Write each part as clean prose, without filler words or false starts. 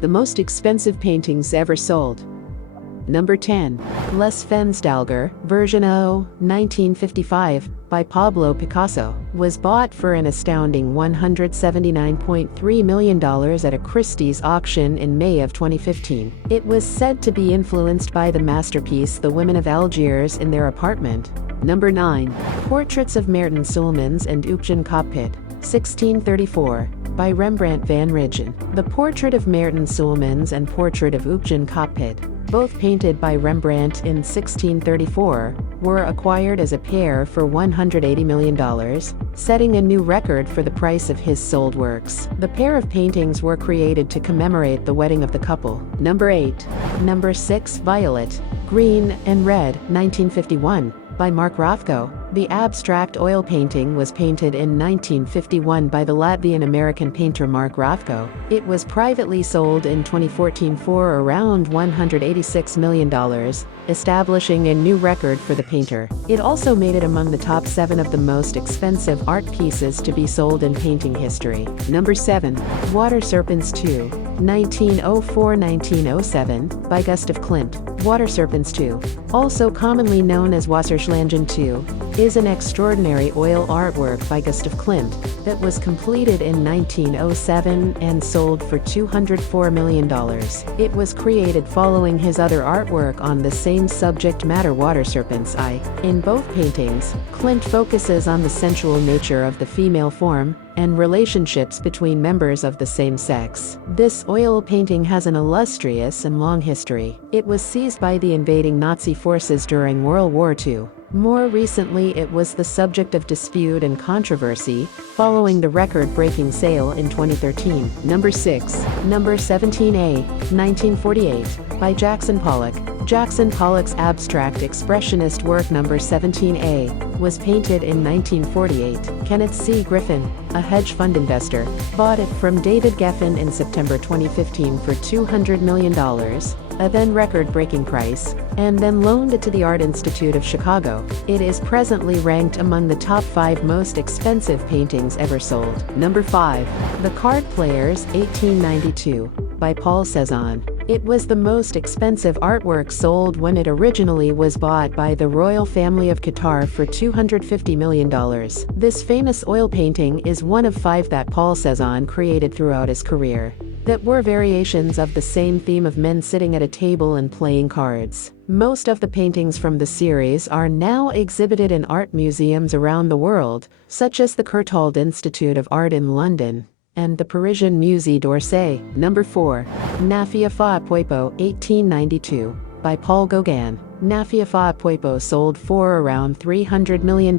The most expensive paintings ever sold. Number 10. Les Femmes d'Alger, version 0, 1955, by Pablo Picasso, was bought for an astounding $179.3 million at a Christie's auction in May of 2015. It was said to be influenced by the masterpiece The Women of Algiers in their apartment. Number 9. Portraits of Maerten Soolmans and Oopjen Coppit, 1634, by Rembrandt van Rijn. The portrait of Maerten Soolmans and portrait of Oopjen Coppit, both painted by Rembrandt in 1634, were acquired as a pair for $180 million, setting a new record for the price of his sold works. The pair of paintings were created to commemorate the wedding of the couple. Number 8. Number 6. Violet, Green, and Red, 1951, by Mark Rothko. The abstract oil painting was painted in 1951 by the Latvian-American painter Mark Rothko. It was privately sold in 2014 for around $186 million, establishing a new record for the painter. It also made it among the top 7 of the most expensive art pieces to be sold in painting history. Number 7. Water Serpents 2, 1904-1907, by Gustav Klimt. Water Serpents 2, also commonly known as Wasserschlangen 2, is an extraordinary oil artwork by Gustav Klimt that was completed in 1907 and sold for $204 million. It was created following his other artwork on the same subject matter, Water Serpents I. In both paintings, Klimt focuses on the sensual nature of the female form and relationships between members of the same sex. This oil painting has an illustrious and long history. It was seized by the invading Nazi forces during World War II. More recently, it was the subject of dispute and controversy following the record-breaking sale in 2013. Number 6. Number 17A, 1948, by Jackson Pollock. Jackson Pollock's abstract expressionist work Number 17A was painted in 1948. Kenneth C. Griffin, a hedge fund investor, bought it from David Geffen in September 2015 for $200 million, a then record-breaking price, and then loaned it to the Art Institute of Chicago. It is presently ranked among the top 5 most expensive paintings ever sold. Number 5. The Card Players, 1892, by Paul Cézanne. It was the most expensive artwork sold when it originally was bought by the royal family of Qatar for $250 million. This famous oil painting is one of 5 that Paul Cézanne created throughout his career, that were variations of the same theme of men sitting at a table and playing cards. Most of the paintings from the series are now exhibited in art museums around the world, such as the Courtauld Institute of Art in London and the Parisian Musée d'Orsay. Number 4. Nafea fa Ipoipo, 1892, by Paul Gauguin. Nafea fa Ipoipo sold for around $300 million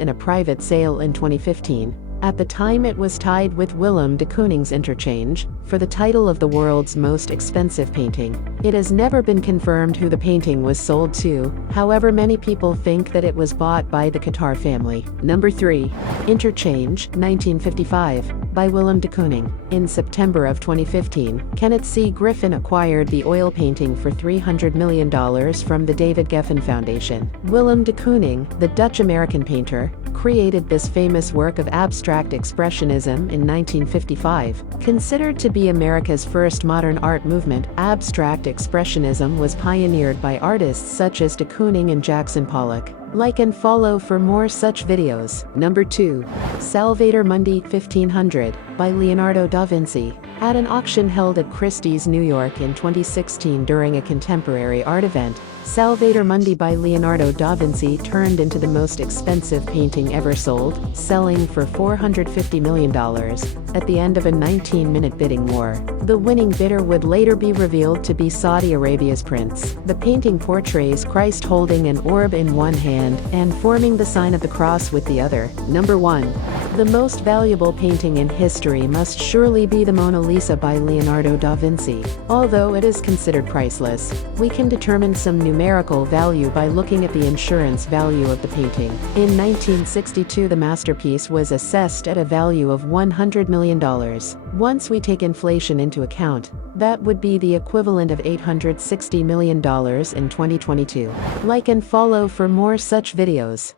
in a private sale in 2015. At the time, it was tied with Willem de Kooning's Interchange for the title of the world's most expensive painting. It has never been confirmed who the painting was sold to, however many people think that it was bought by the Qatar family. Number 3. Interchange, 1955, by Willem de Kooning. In September of 2015, Kenneth C. Griffin acquired the oil painting for $300 million from the David Geffen Foundation. Willem de Kooning, the Dutch-American painter, created this famous work of abstract expressionism in 1955. Considered to be America's first modern art movement, abstract expressionism was pioneered by artists such as de Kooning and Jackson Pollock. Like and follow for more such videos. Number 2. Salvator Mundi 1500, by Leonardo da Vinci. At an auction held at Christie's, New York in 2016 during a contemporary art event, Salvator Mundi by Leonardo da Vinci turned into the most expensive painting ever sold, selling for $450 million at the end of a 19-minute bidding war. The winning bidder would later be revealed to be Saudi Arabia's prince. The painting portrays Christ holding an orb in one hand and forming the sign of the cross with the other. Number 1. The most valuable painting in history must surely be the Mona Lisa by Leonardo da Vinci. Although it is considered priceless, we can determine some numerical value by looking at the insurance value of the painting. In 1962, the masterpiece was assessed at a value of $100 million. Once we take inflation into account, that would be the equivalent of $860 million in 2022. Like and follow for more such videos.